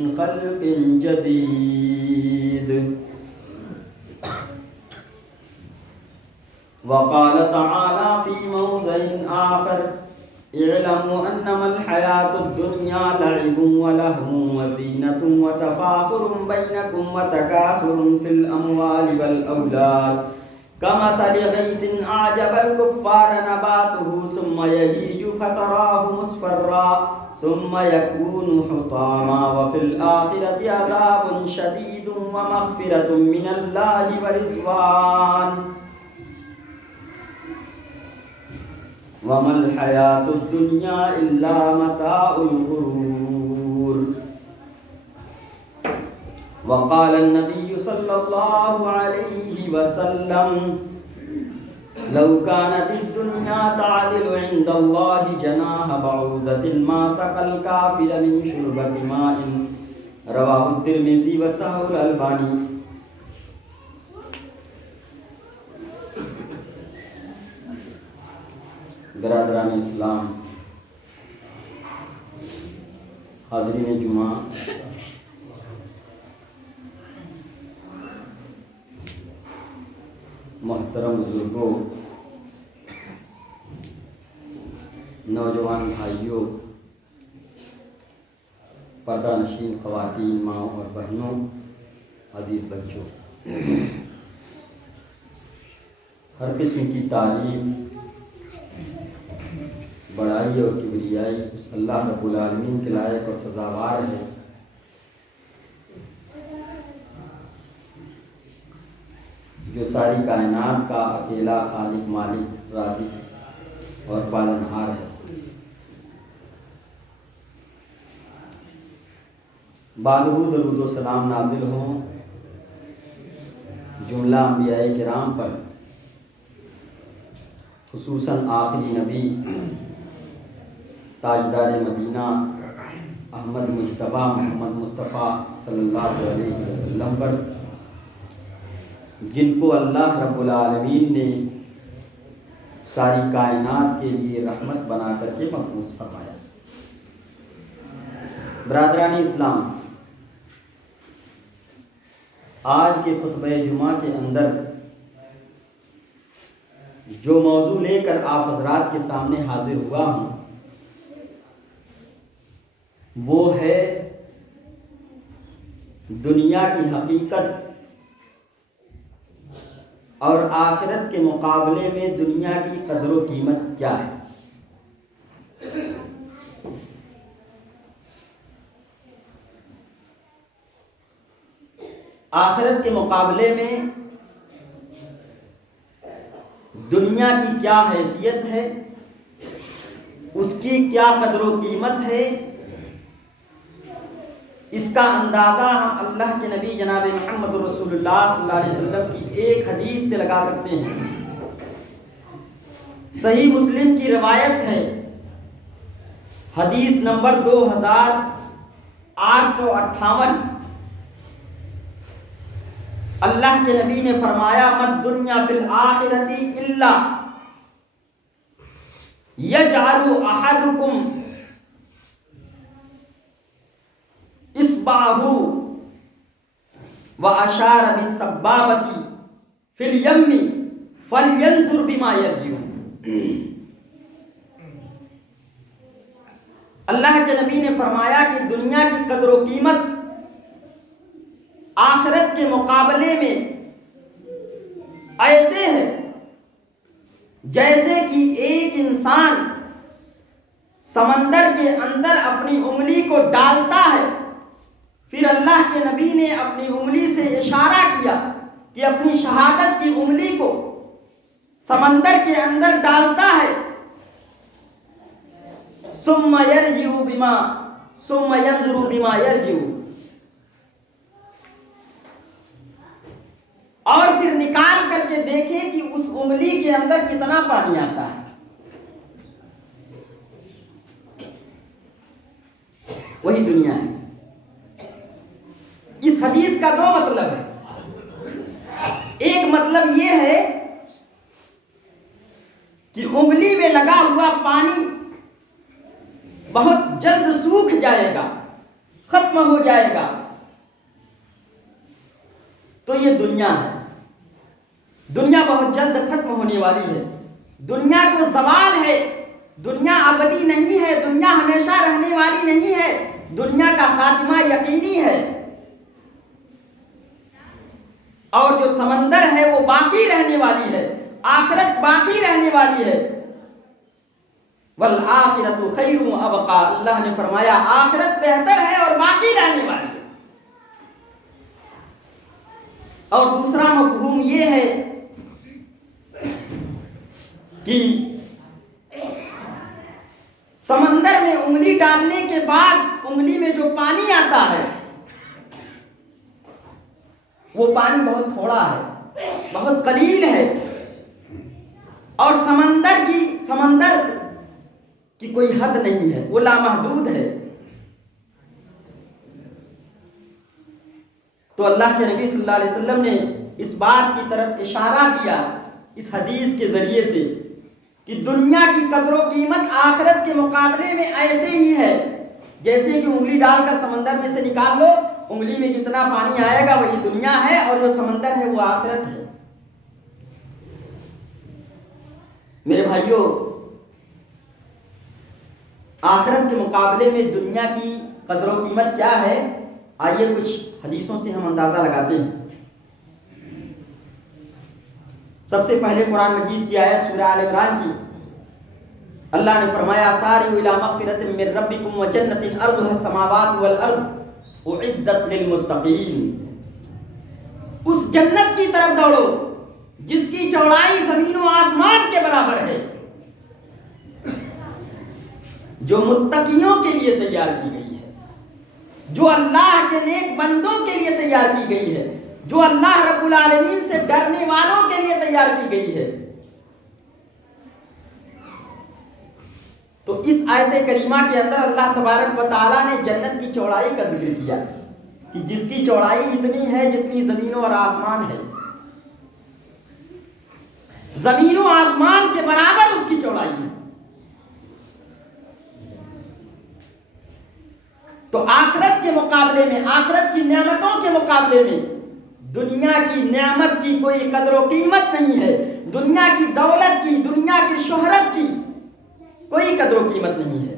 خلق جديد. وقال تعالى في موضع آخر: اعلموا أنما الحياة الدنيا لعب ولهو وزينة وتفاخر بينكم وتكاثر في الأموال والأولاد كمثل غيث أعجب الكفار نباته ثم يهيج فتراه مصفرا ثم يكون حطاما وفي الآخرة عذاب شديد ومغفرة من الله ورضوان وما الحياة الدنيا إلا متاع الغرور. وقال النبي صلى الله عليه وسلم: لو كانت الدنيا تعدل عند الله جناح بعوضة ما سقى الكافر من شربة ماء. رواه الترمذي وصححه الألباني. برادران اسلام، حاضرین جمعہ، محترم بزرگوں، نوجوان بھائیوں، پردہ نشین خواتین، ماں اور بہنوں، عزیز بچوں، ہر قسم کی تعریف، بڑائی اور کبریائی اس اللہ رب العالمین کے لائق اور سزاوار ہے جو ساری کائنات کا اکیلا خالق، مالک، رازق اور پالنہار ہے۔ بعدہ درود و سلام نازل ہوں جملہ انبیاء کرام پر، خصوصاً آخری نبی تاجدار مدینہ احمد مجتبیٰ محمد مصطفیٰ صلی اللہ علیہ وسلم پر، جن کو اللہ رب العالمین نے ساری کائنات کے لیے رحمت بنا کر کے مبعوث فرمایا۔ برادران اسلام، آج کے خطبہ جمعہ کے اندر جو موضوع لے کر آپ حضرات کے سامنے حاضر ہوا ہوں وہ ہے دنیا کی حقیقت اور آخرت کے مقابلے میں دنیا کی قدر و قیمت کیا ہے۔ آخرت کے مقابلے میں دنیا کی کیا حیثیت ہے، اس کی کیا قدر و قیمت ہے، اس کا اندازہ ہم اللہ کے نبی جناب محمد رسول اللہ صلی اللہ علیہ وسلم کی ایک حدیث سے لگا سکتے ہیں۔ صحیح مسلم کی روایت ہے، حدیث نمبر 2858، اللہ کے نبی نے فرمایا: مَا الدُّنْيَا فِي الْآخِرَةِ إِلَّا يَجْعَلُ أَحَدُكُمْ إِصْبَعَهُ وَأَشَارَ بِالسَّبَّابَةِ فِي الْيَمِّ فَلْيَنْظُرْ بِمَا يَرْجِعُ۔ اللہ کے نبی نے فرمایا کہ دنیا کی قدر و قیمت آخرت کے مقابلے میں ایسے ہے جیسے کہ ایک انسان سمندر کے اندر اپنی انگلی کو ڈالتا ہے، پھر اللہ کے نبی نے اپنی انگلی سے اشارہ کیا کہ اپنی شہادت کی انگلی کو سمندر کے اندر ڈالتا ہے، ثم ينظر بما يرجع، اور پھر نکال کر کے دیکھے کہ اس انگلی کے اندر کتنا پانی آتا ہے۔ وہی دنیا ہے۔ اس حدیث کا دو مطلب ہے۔ ایک مطلب یہ ہے کہ انگلی میں لگا ہوا پانی بہت جلد سوکھ جائے گا، ختم ہو جائے گا. تو یہ دنیا ہے. دنیا بہت جلد ختم ہونے والی ہے. دنیا کو زوال ہے. دنیا ابدی نہیں ہے. دنیا ہمیشہ رہنے والی نہیں ہے. دنیا کا خاتمہ یقینی ہے. اور جو سمندر ہے وہ باقی رہنے والی ہے. آخرت باقی رہنے والی ہے. والآخرۃ خیر و ابقا. اللہ نے فرمایا آخرت بہتر ہے اور باقی رہنے والی ہے. اور دوسرا مفہوم یہ ہے کہ سمندر میں انگلی ڈالنے کے بعد انگلی میں جو پانی آتا ہے وہ پانی بہت تھوڑا ہے, بہت قلیل ہے. اور سمندر کی کوئی حد نہیں ہے, وہ لامحدود ہے. تو اللہ کے نبی صلی اللہ علیہ وسلم نے اس بات کی طرف اشارہ دیا اس حدیث کے ذریعے سے کہ دنیا کی قدر و قیمت آخرت کے مقابلے میں ایسے ہی ہے جیسے کہ انگلی ڈال کر سمندر میں سے نکال لو, انگلی میں جتنا پانی آئے گا وہی دنیا ہے, اور جو سمندر ہے وہ آخرت ہے. میرے بھائیوں, آخرت کے مقابلے میں دنیا کی قدر و قیمت کیا ہے؟ آئیے کچھ حدیثوں سے ہم اندازہ لگاتے ہیں. سب سے پہلے قرآن مجید کی آیت سورہ آل عمران کی. اللہ نے فرمایا سارعوا الی مغفرۃ من ربکم وجنۃ ارضها السماوات والارض اعدت للمتقین. اس جنت کی طرف دوڑو جس کی چوڑائی زمین و آسمان کے برابر ہے, جو متقیوں کے لیے تیار کی گئی ہے, جو اللہ کے نیک بندوں کے لیے تیار کی گئی ہے, جو اللہ رب العالمین سے ڈرنے والوں کے لیے تیار کی گئی ہے. تو اس آیت کریمہ کے اندر اللہ تبارک و تعالیٰ نے جنت کی چوڑائی کا ذکر کیا کہ جس کی چوڑائی اتنی ہے جتنی زمینوں اور آسمان ہے. زمین و آسمان کے برابر اس کی چوڑائی ہے. تو آخرت کے مقابلے میں, آخرت کی نعمتوں کے مقابلے میں دنیا کی نعمت کی کوئی قدر و قیمت نہیں ہے. دنیا کی دولت کی, دنیا کی شہرت کی کوئی قدر و قیمت نہیں ہے.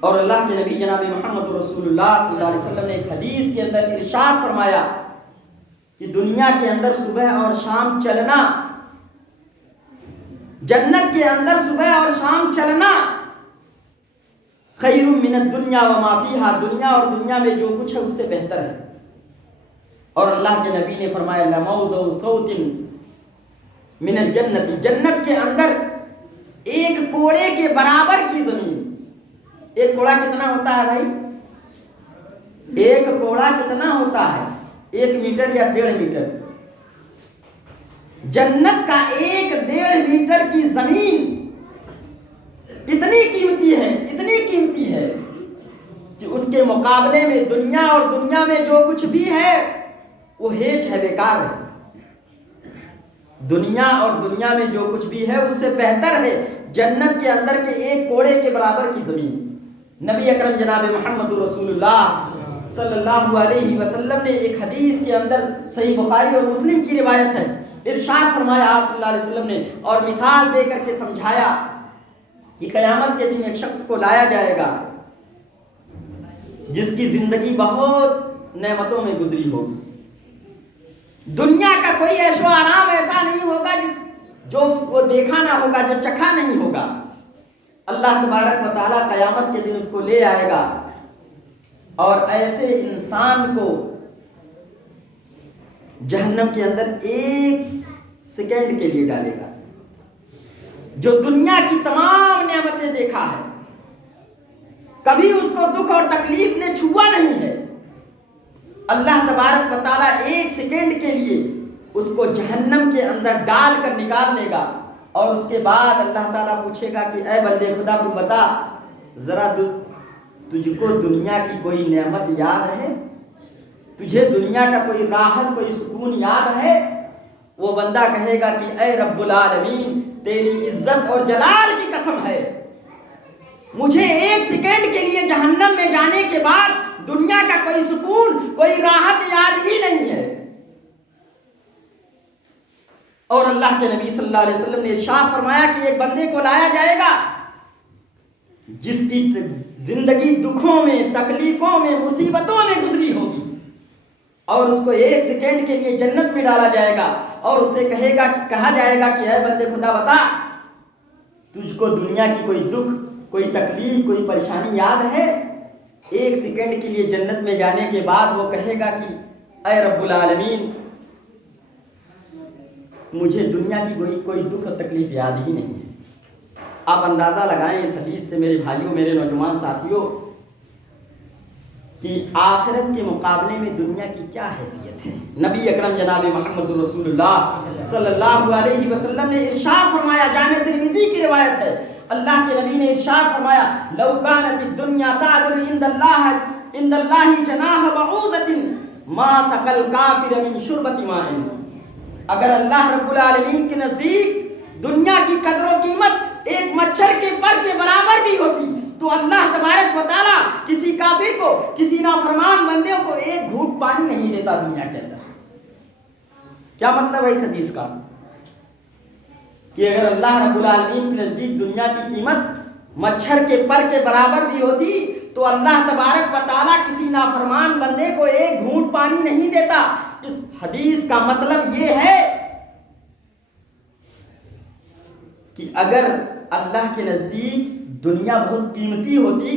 اور اللہ کے نبی جناب محمد رسول اللہ صلی اللہ علیہ وسلم نے ایک حدیث کے اندر ارشاد فرمایا کہ دنیا کے اندر صبح اور شام چلنا, جنت کے اندر صبح اور شام چلنا خیر من الدنیا وما فیہا, دنیا اور دنیا میں جو کچھ ہے اس سے بہتر ہے. اور اللہ کے نبی نے فرمایا لموضع صوت من الجنت, جنت کے اندر ایک کوڑے کے برابر کی زمین. ایک کوڑا کتنا ہوتا ہے بھائی؟ ایک کوڑا کتنا ہوتا ہے؟ 1 میٹر یا 1.5 میٹر. جنت کا 1.5 میٹر کی زمین اتنی قیمتی ہے, اتنی قیمتی ہے کہ اس کے مقابلے میں دنیا اور دنیا میں جو کچھ بھی ہے وہ ہیچ ہے, بیکار ہے. دنیا اور دنیا میں جو کچھ بھی ہے اس سے بہتر ہے جنت کے اندر کے ایک کوڑے کے برابر کی زمین. نبی اکرم جناب محمد رسول اللہ صلی اللہ علیہ وسلم نے ایک حدیث کے اندر, صحیح بخاری اور مسلم کی روایت ہے, ارشاد فرمایا آپ صلی اللہ علیہ وسلم نے اور مثال دے کر کے سمجھایا کہ قیامت کے دن ایک شخص کو لایا جائے گا جس کی زندگی بہت نعمتوں میں گزری ہوگی. دنیا کا کوئی عیش و آرام ایسا نہیں ہوگا جو وہ دیکھا نہ ہوگا, جو چکھا نہیں ہوگا. اللہ تبارک و تعالیٰ قیامت کے دن اس کو لے آئے گا اور ایسے انسان کو جہنم کے اندر 1 سیکنڈ کے لیے ڈالے گا, جو دنیا کی تمام نعمتیں دیکھا ہے, کبھی اس کو دکھ اور تکلیف نے چھوا نہیں ہے. اللہ تبارک و تعالیٰ 1 سیکنڈ کے لیے اس کو جہنم کے اندر ڈال کر نکال لے گا اور اس کے بعد اللہ تعالیٰ پوچھے گا کہ اے بندے خدا تو بتا ذرا تجھ کو دنیا کی کوئی نعمت یاد ہے؟ تجھے دنیا کا کوئی راحت, کوئی سکون یاد ہے؟ وہ بندہ کہے گا کہ اے رب العالمین تیری عزت اور جلال کی قسم ہے مجھے ایک سیکنڈ کے لیے جہنم میں جانے کے بعد دنیا کا کوئی سکون، کوئی راحت یاد ہی نہیں ہے۔ اور اللہ کے نبی صلی اللہ علیہ وسلم نے ارشاد فرمایا کہ ایک بندے کو لایا جائے گا جس کی زندگی دکھوں میں، تکلیفوں میں، مصیبتوں میں گزری ہوگی، اور اس کو ایک سیکنڈ کے لیے جنت میں ڈالا جائے گا، اور اس سے کہا جائے گا کہ اے بندے خدا بتا، تجھ کو دنیا کی کوئی دکھ، کوئی تکلیف، کوئی پریشانی یاد ہے؟ ایک سیکنڈ کے لیے جنت میں جانے کے بعد وہ کہے گا کہ اے رب العالمین، مجھے دنیا کی کوئی دکھ اور تکلیف یاد ہی نہیں ہے۔ آپ اندازہ لگائیں اس حدیث سے میرے بھائیوں، میرے نوجوان ساتھیوں، کہ آخرت کے مقابلے میں دنیا کی کیا حیثیت ہے۔ نبی اکرم جناب محمد رسول اللہ صلی اللہ علیہ وسلم نے ارشاد فرمایا، جامع ترمذی کی روایت ہے، اللہ کے نبی نے ارشاد فرمایا، لو کانت الدنیا تعدل عند اللہ جناح بعوضۃ ما سقى الکافر من شربۃ ماء۔ اگر اللہ رب العالمین کے نزدیک دنیا کی قدر و قیمت ایک مچھر کے پر کے برابر بھی ہوتی تو اللہ تبارک و تعالیٰ کسی کافر کو، کسی نافرمان بندے کو ایک گھونٹ پانی نہیں دیتا دنیا کے اندر۔ کیا مطلب ہے اس حدیث کا؟ کہ اگر اللہ رب العالمین کے نزدیک دنیا کی قیمت مچھر کے پر کے برابر بھی ہوتی تو اللہ تبارک و تعالیٰ کسی نافرمان بندے کو ایک گھونٹ پانی نہیں دیتا۔ اس حدیث کا مطلب یہ ہے کہ اگر اللہ کے نزدیک دنیا بہت قیمتی ہوتی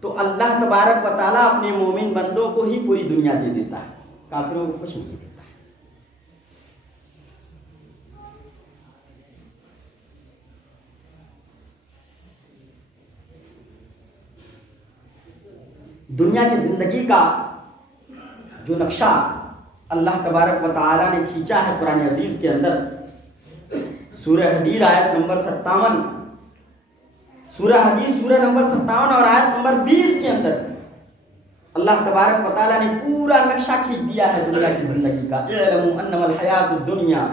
تو اللہ تبارک و تعالیٰ اپنے مومن بندوں کو ہی پوری دنیا دے دیتا ہے، کافروں کو کچھ نہیں دیتا۔ دنیا کی زندگی کا جو نقشہ اللہ تبارک و تعالیٰ نے کھینچا ہے قرآن عزیز کے اندر، سورہ حدید آیت نمبر 57، سورہ حدید سورہ نمبر 57 اور آیت نمبر 20 کے اندر اللہ تبارک و تعالیٰ نے پورا نقشہ کھینچ دیا ہے دنیا کی زندگی کا۔ اعلموا انما الحیات الدنیا،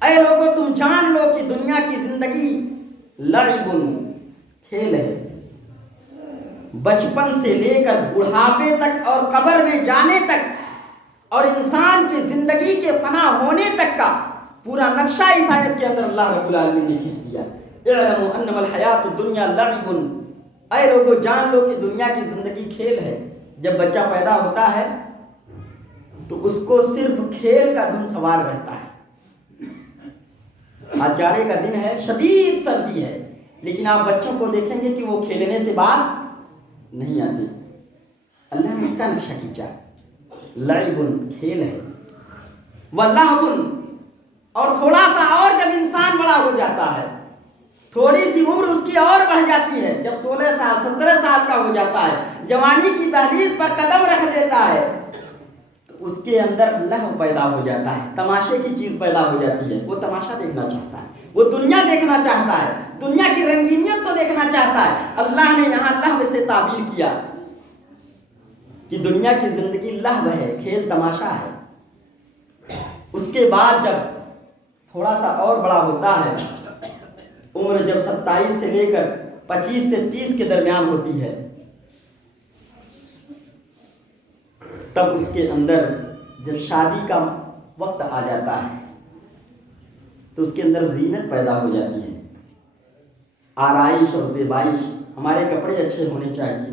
اے لوگوں تم جان لو کہ دنیا کی زندگی لعب، کھیل ہے، بچپن سے لے کر بڑھاپے تک اور قبر میں جانے تک اور انسان کی زندگی کے فنا ہونے تک کا پورا نقشہ اس آیت کے اندر اللہ رب العالمین نے کھینچ دیا۔ اعلموا انما الحیات الدنیا لعب، اے لوگوں جان لو کہ دنیا کی زندگی کھیل ہے۔ جب بچہ پیدا ہوتا ہے تو اس کو صرف کھیل کا دھن سوار رہتا ہے۔ آج جاڑے کا دن ہے، شدید سردی ہے، لیکن آپ بچوں کو دیکھیں گے کہ وہ کھیلنے سے باز نہیں آتے۔ اللہ نے اس کا نقشہ کھینچا، لعب کھیل ہے، ولہو، اور تھوڑا سا اور جب انسان بڑا ہو جاتا ہے، تھوڑی سی عمر اس کی اور بڑھ جاتی ہے، جب 16 سال 17 سال کا ہو جاتا ہے، جوانی کی دہلیز پر قدم رکھ دیتا ہے، تو اس کے اندر لہو پیدا ہو جاتا ہے، تماشے کی چیز پیدا ہو جاتی ہے۔ وہ تماشا دیکھنا چاہتا ہے، وہ دنیا دیکھنا چاہتا ہے، دنیا کی رنگینیت کو دیکھنا چاہتا ہے۔ اللہ نے یہاں لہو سے تعبیر کیا کہ دنیا کی زندگی لہو ہے، کھیل تماشا ہے۔ اس کے بعد جب تھوڑا سا اور بڑا ہوتا ہے، عمر جب 27 سے لے کر 25 سے 30 کے درمیان ہوتی ہے، تب اس کے اندر جب شادی کا وقت آ جاتا ہے تو اس کے اندر زینت پیدا ہو جاتی ہے، آرائش اور زیبائش۔ ہمارے کپڑے اچھے ہونے چاہیے،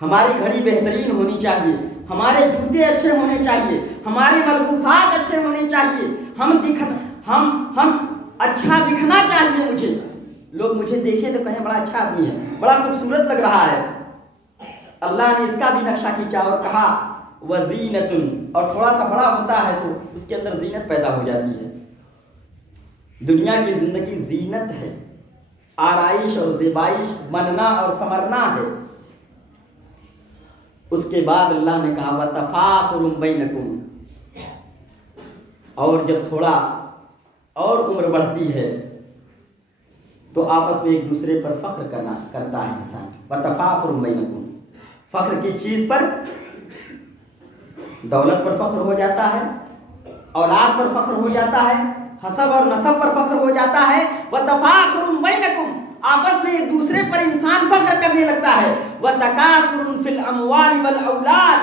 ہماری گھڑی بہترین ہونی چاہیے، ہمارے جوتے اچھے ہونے چاہیے، ہمارے ملبوسات اچھے ہونے چاہیے، ہم اچھا دکھنا چاہیے، لوگ مجھے دیکھیں تو کہیں بڑا اچھا آدمی ہے، بڑا خوبصورت لگ رہا ہے۔ اللہ نے اس کا بھی نقشہ کھینچا اور کہا وزینت، اور تھوڑا سا بڑا ہوتا ہے تو اس کے اندر زینت پیدا ہو جاتی ہے۔ دنیا کی زندگی زینت ہے، آرائش اور زیبائش، بننا اور سنورنا ہے۔ اس کے بعد اللہ نے کہا وَتَفَاخُرٌ بَيْنَكُمْ، اور جب تھوڑا اور عمر بڑھتی ہے تو آپس میں ایک دوسرے پر فخر کرتا ہے انسان۔ وَتَفَاخُرٌ بَيْنَكُمْ، فخر کس چیز پر؟ دولت پر فخر ہو جاتا ہے، اولاد پر فخر ہو جاتا ہے، حسب اور نسب پر فخر ہو جاتا ہے۔ وَتَفَاخُرٌ بَيْنَكُمْ، آپس میں ایک دوسرے پر انسان فخر کرنے لگتا ہے. وَتَكَاثُرٌ فِي الْأَمْوَالِ وَالْأَوْلَادِ.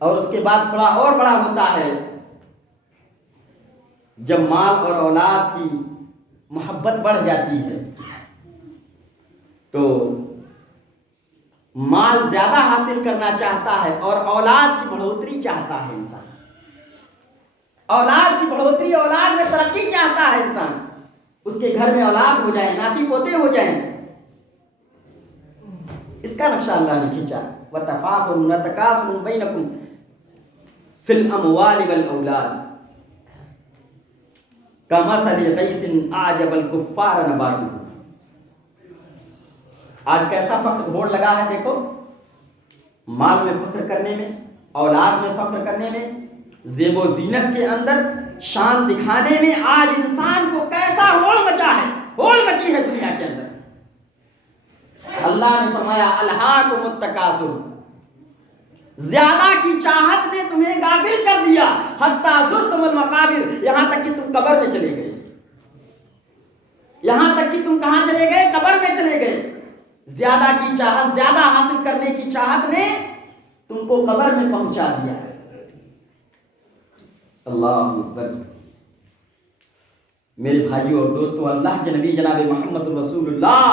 اور اس کے بعد تھوڑا اور بڑا ہوتا ہے جب مال اور اولاد کی محبت بڑھ جاتی ہے تو مال زیادہ حاصل کرنا چاہتا ہے اور اولاد کی بڑھوتری چاہتا ہے انسان. اولاد کی بڑھوتری، اولاد میں ترقی چاہتا ہے انسان. اس کے گھر میں اولاد ہو جائیں، ناتی پوتے ہو جائیں. اس کا نقشہ اللہ نے کھینچا. وَتَفَاخُرٌ وَتَكَاثُرٌ بَيْنَكُمْ فِي الْأَمْوَالِ وَالْأَوْلَادِ كَمَثَلِ غَيْثٍ أَعْجَبَ الْكُفَّارَ نَبَاتُهُ. آج کیسا فخر ہوڑ لگا ہے دیکھو، مال میں فخر کرنے میں، اولاد میں فخر کرنے میں، زیب و زینت کے اندر شان دکھانے میں. آج انسان کو کیسا ہوڑ مچا ہے، ہوڑ مچی ہے دنیا کے اندر. اللہ نے فرمایا الہاکم التکاثر، زیادہ کی چاہت نے تمہیں غافل کر دیا. حتی زرتم المقابر، یہاں تک کہ تم قبر میں چلے گئے. یہاں تک کہ تم کہاں چلے گئے؟ قبر میں چلے گئے. زیادہ کی چاہت، زیادہ حاصل کرنے کی چاہت نے تم کو قبر میں پہنچا دیا ہے. اللہ اکبر. میرے بھائیوں اور دوستوں، اللہ کے نبی جناب محمد رسول اللہ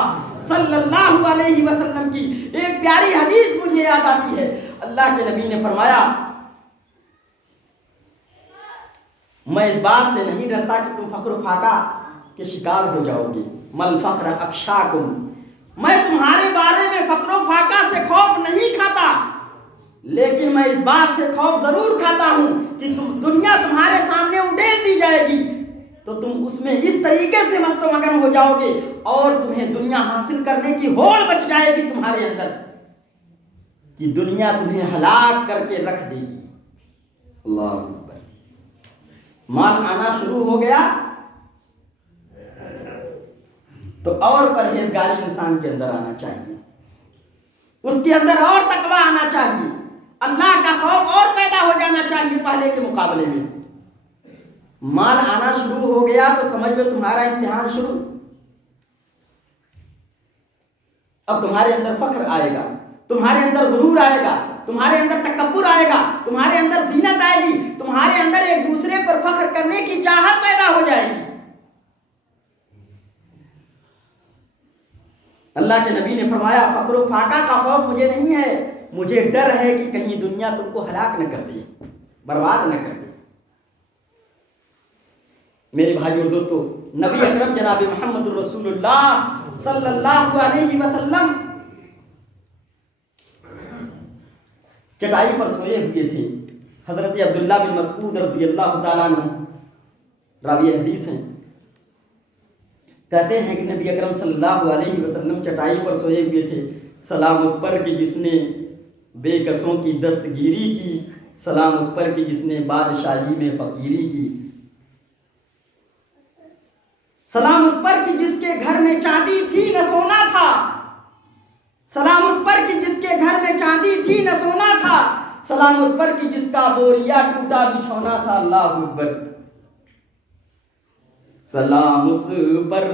صلی اللہ علیہ وسلم کی ایک پیاری حدیث مجھے یاد آتی ہے. اللہ کے نبی نے فرمایا میں اس بات سے نہیں ڈرتا کہ تم فخر و فاقہ کے شکار ہو جاؤ گے. مل فخر اخشاکم، میں تمہارے بارے میں فخر و فاقہ سے خوف نہیں کھاتا، لیکن میں اس بات سے خوف ضرور کھاتا ہوں کہ دنیا تمہارے سامنے اڈیل دی جائے گی تو تم اس میں اس طریقے سے مست و مگن ہو جاؤ گے اور تمہیں دنیا حاصل کرنے کی ہوڑ مچ جائے گی تمہارے اندر کہ دنیا تمہیں ہلاک کر کے رکھ دے گی. اللہ اکبر. مال آنا شروع ہو گیا تو اور پرہیزگاری انسان کے اندر آنا چاہیے، اس کے اندر اور تقویٰ آنا چاہیے، اللہ کا خوف اور پیدا ہو جانا چاہیے پہلے کے مقابلے میں. مال آنا شروع ہو گیا تو سمجھ لو تمہارا امتحان شروع. اب تمہارے اندر فخر آئے گا، تمہارے اندر غرور آئے گا، تمہارے اندر تکبر آئے گا، تمہارے اندر زینت آئے گی، تمہارے اندر ایک دوسرے پر فخر کرنے کی چاہت پیدا ہو جائے گی. اللہ کے نبی نے فرمایا فخر و فاقہ کا خوف مجھے نہیں ہے، مجھے ڈر ہے کہ کہیں دنیا تم کو ہلاک نہ کر دے، برباد نہ کر دے. میرے بھائی اور دوستو، نبی اکرم جناب محمد رسول اللہ صلی اللہ علیہ وسلم چٹائی پر سوئے ہوئے تھے. حضرت عبداللہ بن مسعود رضی اللہ تعالیٰ عنہ راوی حدیث ہیں، کہتے ہیں کہ نبی اکرم صلی اللہ علیہ وسلم چٹائی پر سوئے ہوئے تھے. سلام اس پر کہ جس نے بے کسوں کی دستگیری کی، سلام اس پر کہ جس نے بادشاہی میں فقیری کی، سلام اس پر کہ جس کے گھر میں چاندی تھی نہ سونا تھا، سلام اس پر کہ جس کے گھر میں چاندی تھی نہ سونا تھا، سلام اس پر کہ جس کا بوریا ٹوٹا بچھونا تھا. اللہ اکبر. سلام اس پر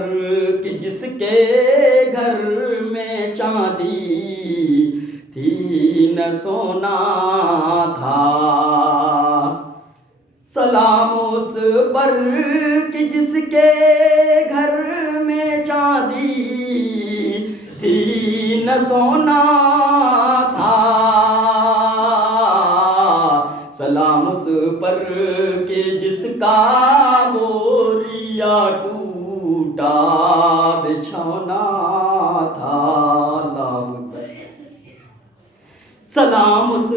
کہ جس کے گھر میں چاندی تھی نہ سونا تھا، سلام اس پر کہ جس کے گھر میں چاندی تھی نہ سونا تھا، سلام اس پر کہ جس کا بوریا ٹوٹا بچھونا تھا. اللہ اکبر. سلام اس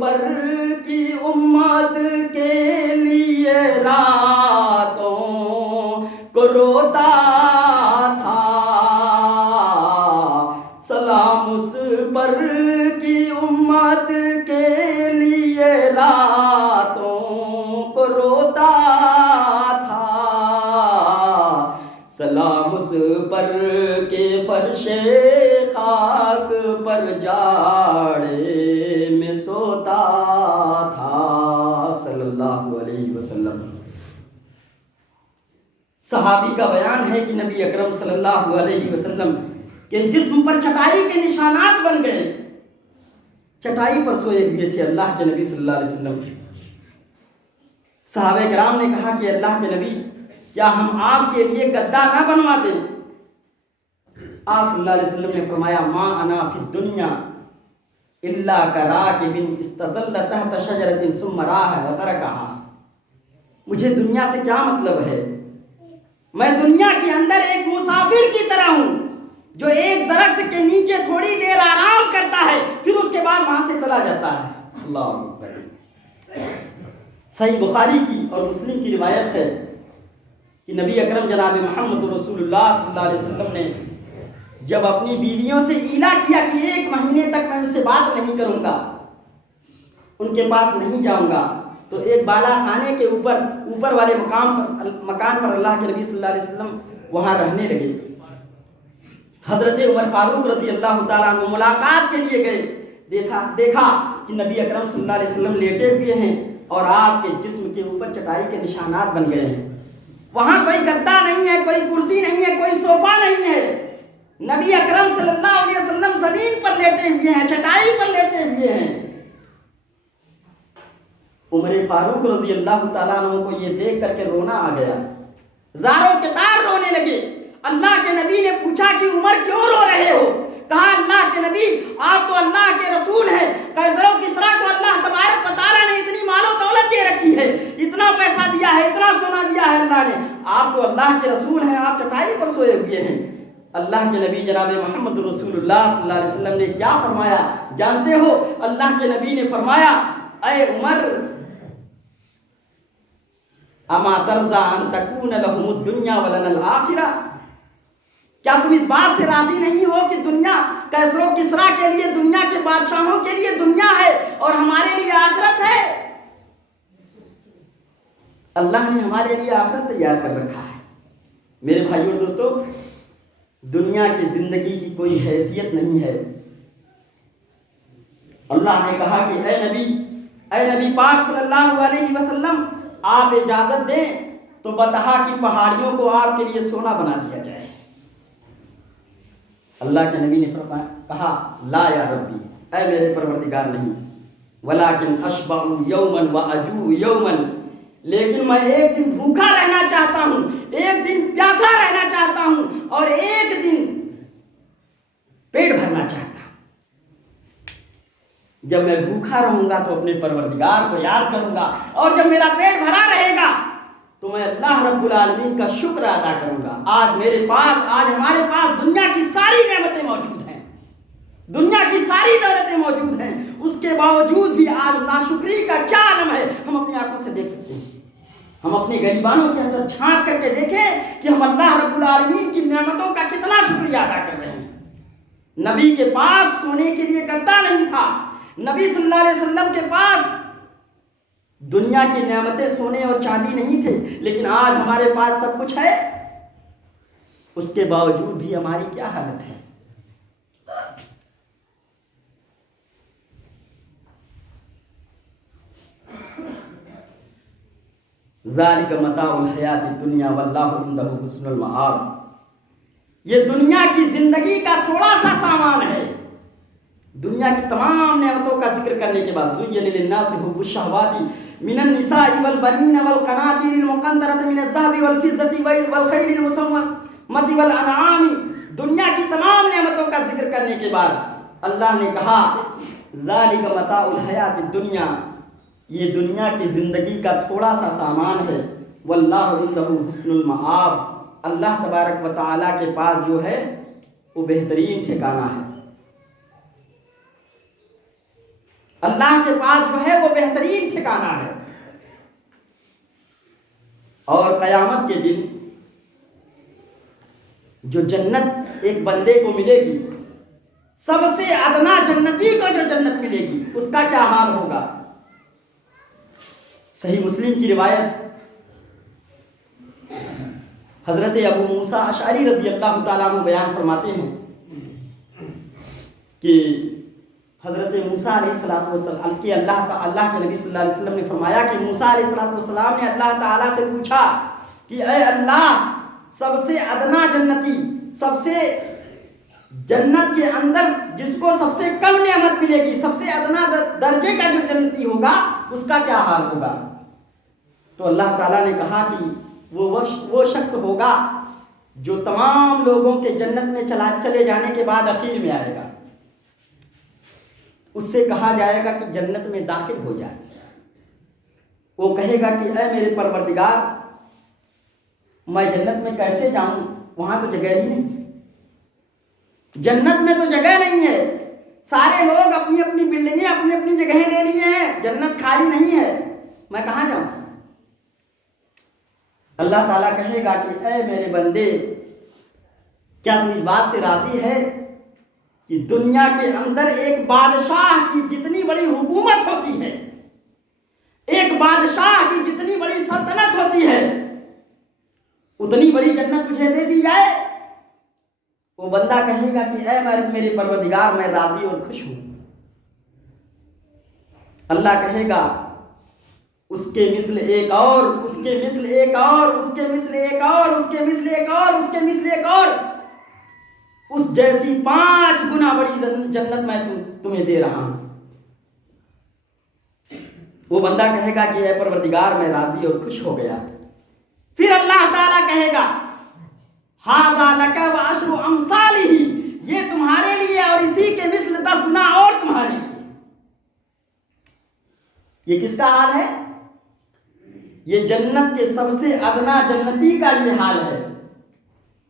پر کی امت کے لیے راتوں کو روتا تھا، سلام اس پر کی امت کے لیے راتوں کو روتا تھا، سلام اس پر کے فرش خاک پر جاڑے میں سوتا تھا. صلی اللہ علیہ وسلم. صحابی کا بیان ہے کہ نبی اکرم صلی اللہ علیہ وسلم کے جسم پر چٹائی کے نشانات بن گئے. چٹائی پر سوئے ہوئے تھے اللہ کے نبی صلی اللہ علیہ وسلم. صحابہ کرام نے کہا کہ اللہ کے نبی کیا ہم آپ کے لیے گدا نہ بنوا دیں؟ آپ صلی اللہ علیہ وسلم نے فرمایا ما انا فی الدنیا الا کراکب استظل تحت شجرۃ ثم راح وترکها. مجھے دنیا سے کیا مطلب ہے؟ میں دنیا کے اندر ایک مسافر کی طرح ہوں جو ایک درخت کے نیچے تھوڑی دیر آرام کرتا ہے پھر اس کے بعد وہاں سے چلا جاتا ہے. اللہ اکبر. صحیح بخاری کی اور مسلم کی روایت ہے کہ نبی اکرم جناب محمد رسول اللہ صلی اللہ علیہ وسلم نے جب اپنی بیویوں سے ایلا کیا کہ 1 مہینے تک میں ان سے بات نہیں کروں گا، ان کے پاس نہیں جاؤں گا، تو ایک بالا خانے کے اوپر والے مکان پر اللہ کے نبی صلی اللہ علیہ وسلم وہاں رہنے لگے. حضرت عمر فاروق رضی اللہ تعالیٰ عنہ ملاقات کے لیے گئے. دیکھا کہ نبی اکرم صلی اللہ علیہ وسلم لیٹے ہوئے ہیں اور آپ کے جسم کے اوپر چٹائی کے نشانات بن گئے ہیں. وہاں کوئی گدا نہیں ہے، کوئی کرسی نہیں ہے، کوئی صوفہ نہیں ہے. نبی اکرم صلی اللہ علیہ وسلم زمین پر لیٹے ہوئے ہیں، چٹائی پر لیٹے ہوئے ہیں. عمر فاروق رضی اللہ تعالیٰ عنہ کو یہ دیکھ کر کے رونا آ گیا. زاروں کے تار رونے لگے. اللہ کے نبی نے پوچھا کہ عمر کیوں رو رہے ہو؟ کہا اللہ کے نبی آپ تو اللہ کے رسول ہیں، قیصر و کسریٰ کو اللہ تبارک و تعالیٰ نے اتنی مال و دولت دے رکھی ہے، اتنا پیسہ دیا ہے، اتنا سونا دیا ہے اللہ نے، آپ تو اللہ کے رسول ہیں، آپ چٹائی پر سوئے ہوئے ہیں. اللہ کے نبی جناب محمد رسول اللہ صلی اللہ علیہ وسلم نے کیا فرمایا جانتے ہو؟ اللہ کے نبی نے فرمایا اے عمر اما ترضى ان تكون لهم الدنيا ولنا الاخرہ. کیا تم اس بات سے راضی نہیں ہو کہ دنیا قیصر و کسریٰ کے لیے، دنیا کے بادشاہوں کے لیے دنیا ہے اور ہمارے لیے آخرت ہے؟ اللہ نے ہمارے لیے آخرت تیار کر رکھا ہے. میرے بھائیو اور دوستو، دنیا کی زندگی کی کوئی حیثیت نہیں ہے. اللہ نے کہا کہ اے نبی پاک صلی اللہ علیہ وسلم آپ اجازت دیں تو بطحا کی پہاڑیوں کو آپ کے لیے سونا بنا دیا جائے. اللہ کے نبی نے کہا لا یا ربی، اے میرے پروردگار نہیں، ولیکن اشبع یوما واجوع یوما، لیکن میں ایک دن بھوکا رہنا چاہتا ہوں، ایک دن پیاسا رہنا چاہتا ہوں، اور ایک دن پیٹ بھرنا چاہتا ہوں. جب میں بھوکا رہوں گا تو اپنے پروردگار کو یاد کروں گا، اور جب میرا پیٹ بھرا رہے گا تو میں اللہ رب العالمین کا شکر ادا کروں گا. آج ہمارے پاس دنیا کی ساری نعمتیں موجود ہیں، دنیا کی ساری دولتیں موجود ہیں، اس کے باوجود بھی آج ناشکری کا کیا عالم ہے ہم اپنی آنکھوں سے دیکھ سکتے ہیں. ہم اپنے غریبانوں کے اندر جھانک کر کے دیکھیں کہ ہم اللہ رب العالمین کی نعمتوں کا کتنا شکریہ ادا کر رہے ہیں. نبی کے پاس سونے کے لیے گدا نہیں تھا، نبی صلی اللہ علیہ وسلم کے پاس دنیا کی نعمتیں سونے اور چاندی نہیں تھے، لیکن آج ہمارے پاس سب کچھ ہے، اس کے باوجود بھی ہماری کیا حالت ہے. ذالک متاع الحیات الدنیا واللہ عندہ حسن المآب. یہ دنیا کی زندگی کا تھوڑا سا سامان ہے. دنیا کی تمام نعمتوں کا ذکر کرنے کے بعد زین للناس حب الشہوات من النساء والبنین والقناطیر المقنطرۃ من الذهب والفضة والخیل المسومۃ والانعام، دنیا کی تمام نعمتوں کا ذکر کرنے کے بعد اللہ نے کہا ذالک متاع الحیات الدنیا، یہ دنیا کی زندگی کا تھوڑا سا سامان ہے. واللہ عندہ حسن المآب، اللہ تبارک و تعالیٰ کے پاس جو ہے وہ بہترین ٹھکانہ ہے. اللہ کے پاس جو ہے وہ بہترین ٹھکانہ ہے. اور قیامت کے دن جو جنت ایک بندے کو ملے گی، سب سے ادنا جنتی کو جو جنت ملے گی، اس کا کیا حال ہوگا. صحیح مسلم کی روایت حضرت ابو موسیٰ اشعری رضی اللہ تعالیٰ عنہ بیان فرماتے ہیں کہ حضرت موسیٰ علیہ السلام کہ اللہ کے نبی صلی اللہ علیہ وسلم نے فرمایا کہ موسیٰ علیہ السلام نے اللہ تعالیٰ سے پوچھا کہ اے اللہ سب سے ادنا جنتی، سب سے جنت کے اندر جس کو سب سے کم نعمت ملے گی، سب سے ادنا درجے کا جو جنتی ہوگا اس کا کیا حال ہوگا؟ تو اللہ تعالیٰ نے کہا کہ وہ شخص ہوگا جو تمام لوگوں کے جنت میں چلے جانے کے بعد اخیر میں آئے گا، اس سے کہا جائے گا کہ جنت میں داخل ہو جائے۔ وہ کہے گا کہ اے میرے پروردگار، میں جنت میں کیسے جاؤں؟ وہاں تو جگہ ہی نہیں، جنت میں تو جگہ نہیں ہے، سارے لوگ اپنی اپنی بلڈنگیں اپنی اپنی جگہیں لے لیے ہیں، جنت خالی نہیں ہے، میں کہاں جاؤں؟ اللہ تعالیٰ کہے گا کہ اے میرے بندے، کیا تو اس بات سے راضی ہے کہ دنیا کے اندر ایک بادشاہ کی جتنی بڑی حکومت ہوتی ہے، ایک بادشاہ کی جتنی بڑی سلطنت ہوتی ہے، اتنی بڑی جنت تجھے دے دی جائے؟ وہ بندہ کہے گا کہ اے میرے پروردگار، میں راضی اور خوش ہوں۔ اللہ کہے گا اس کے مثل ایک اور، اس کے مثل ایک اور، اس کے مثل ایک اور، اس کے مثل ایک اور، اس کے مثل ایک اور، اس جیسی 5 گنا بڑی جنت میں تمہیں دے رہا ہوں۔ وہ بندہ کہے گا کہ اے پروردگار، میں راضی اور خوش ہو گیا۔ پھر اللہ تعالیٰ کہے گا ھذا لک وعشر امثالہ، یہ تمہارے لیے اور اسی کے مثل 10 گنا اور تمہارے لیے۔ یہ کس کا حال ہے؟ یہ جنت کے سب سے ادنا جنتی کا یہ حال ہے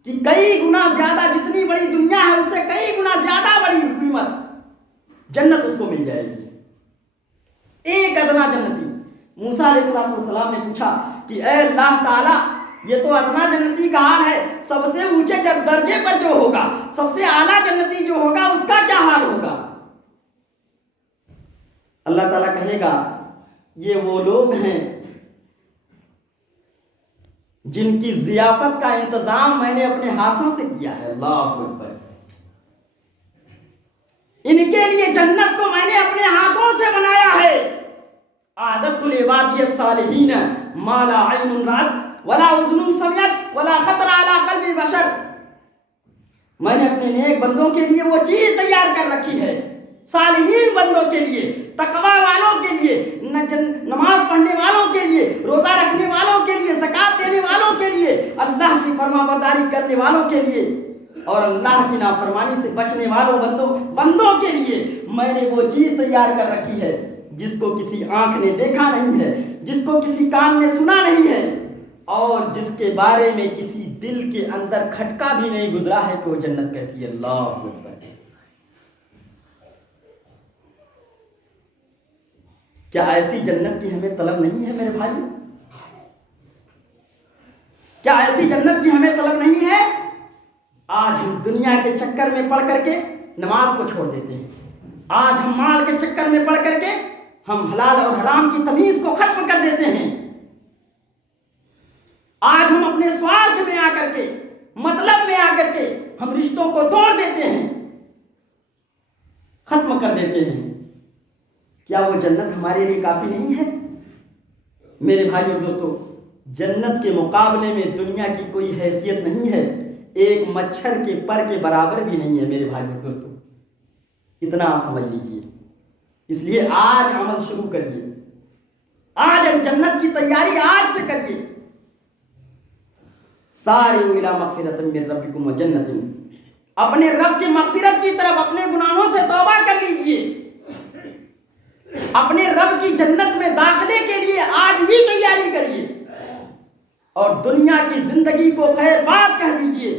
کہ کئی گنا زیادہ، جتنی بڑی دنیا ہے اس سے کئی گنا زیادہ بڑی قیمت جنت اس کو مل جائے گی، ایک ادنا جنتی۔ موسیٰ علیہ السلام نے پوچھا کہ اے اللہ تعالیٰ، یہ تو ادنا جنتی کا حال ہے، سب سے اونچے درجے پر جو ہوگا، سب سے اعلیٰ جنتی جو ہوگا، اس کا کیا حال ہوگا؟ اللہ تعالیٰ کہے گا یہ وہ لوگ ہیں جن کی ضیافت کا انتظام میں نے اپنے ہاتھوں سے کیا ہے۔ اللہ اکبر! ان کے لیے جنت کو میں نے اپنے ہاتھوں سے بنایا ہے۔ اعددت لعبادی الصالحین ما لا عین رأت ولا اذن سمعت ولا خطر علی قلب بشر، میں نے اپنے نیک بندوں کے لیے وہ چیز تیار کر رکھی ہے، صالحین بندوں کے لیے، تقوی والوں کے لیے، نماز پڑھنے والوں کے لیے، روزہ رکھنے والوں کے لیے، زکوٰۃ دینے والوں کے لیے، اللہ کی فرما برداری کرنے والوں کے لیے اور اللہ کی نافرمانی سے بچنے والوں بندوں کے لیے میں نے وہ چیز تیار کر رکھی ہے جس کو کسی آنکھ نے دیکھا نہیں ہے، جس کو کسی کان نے سنا نہیں ہے، اور جس کے بارے میں کسی دل کے اندر کھٹکا بھی نہیں گزرا ہے کہ وہ جنت کیسی ہے۔ اللہ اکبر! کیا ایسی جنت کی ہمیں طلب نہیں ہے میرے بھائی؟ کیا ایسی جنت کی ہمیں طلب نہیں ہے؟ آج ہم دنیا کے چکر میں پڑ کر کے نماز کو چھوڑ دیتے ہیں، آج ہم مال کے چکر میں پڑ کر کے ہم حلال اور حرام کی تمیز کو ختم کر دیتے ہیں، آج ہم اپنے سوارتھ میں آ کر کے، مطلب میں آ کر کے ہم رشتوں کو توڑ دیتے ہیں، ختم کر دیتے ہیں۔ کیا وہ جنت ہمارے لیے کافی نہیں ہے؟ میرے بھائی اور دوستو، جنت کے مقابلے میں دنیا کی کوئی حیثیت نہیں ہے، ایک مچھر کے پر کے برابر بھی نہیں ہے میرے بھائی اور دوستو، اتنا آپ سمجھ لیجئے۔ اس لیے آج عمل شروع کریے، آج جنت کی تیاری آج سے کریے۔ سارعوا الی مغفرۃ من ربکم وجنۃ، اپنے رب کی مغفرت کی طرف، اپنے گناہوں سے توبہ کر لیجئے، اپنے رب کی جنت میں داخلے کے لیے آج ہی تیاری کریے، اور دنیا کی زندگی کو خیر بات کہہ دیجئے،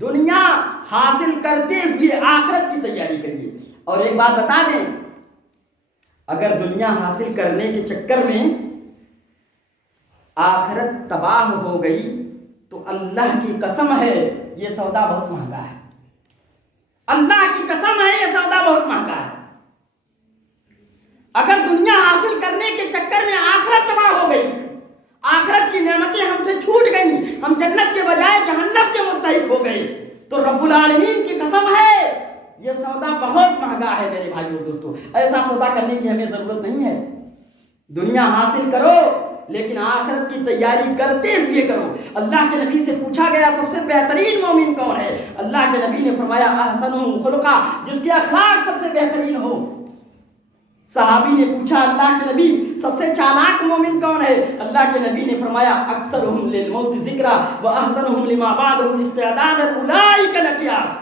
دنیا حاصل کرتے ہوئے آخرت کی تیاری کریے۔ اور ایک بات بتا دیں، اگر دنیا حاصل کرنے کے چکر میں آخرت تباہ ہو گئی تو اللہ کی قسم ہے یہ سودا بہت مہنگا ہے، اللہ کی قسم ہے یہ سودا بہت مہنگا ہے۔ اگر دنیا حاصل کرنے کے چکر میں آخرت تباہ ہو گئی، آخرت کی نعمتیں ہم سے چھوٹ گئیں، ہم جنت کے بجائے جہنم کے مستحق ہو گئے، تو رب العالمین کی قسم ہے یہ سودا بہت مہنگا ہے میرے بھائیو دوستو۔ ایسا سودا کرنے کی ہمیں ضرورت نہیں ہے۔ دنیا حاصل کرو، لیکن آخرت کی تیاری کرتے ہوئے کرو۔ اللہ کے نبی سے پوچھا گیا سب سے بہترین مومن کون ہے؟ اللہ کے نبی نے فرمایا احسنہم خلقا، جس کے اخلاق سب سے بہترین ہو۔ صحابی نے پوچھا اللہ کے نبی سب سے چالاک مومن کون ہے؟ اللہ کے نبی نے فرمایا اکثرہم للموت ذکرا واحسنہم لما بعدہ استعدادا اولئک الاقیاس،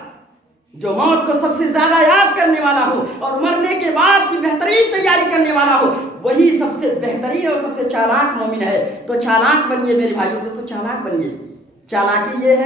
جو موت کو سب سے زیادہ یاد کرنے والا ہو اور مرنے کے بعد کی بہترین تیاری کرنے والا ہو، وہی سب سے بہترین اور سب سے چالاک مومن ہے۔ تو چالاک بنیے میرے بھائیو، دوستو چالاک بنیے۔ چالاکی یہ ہے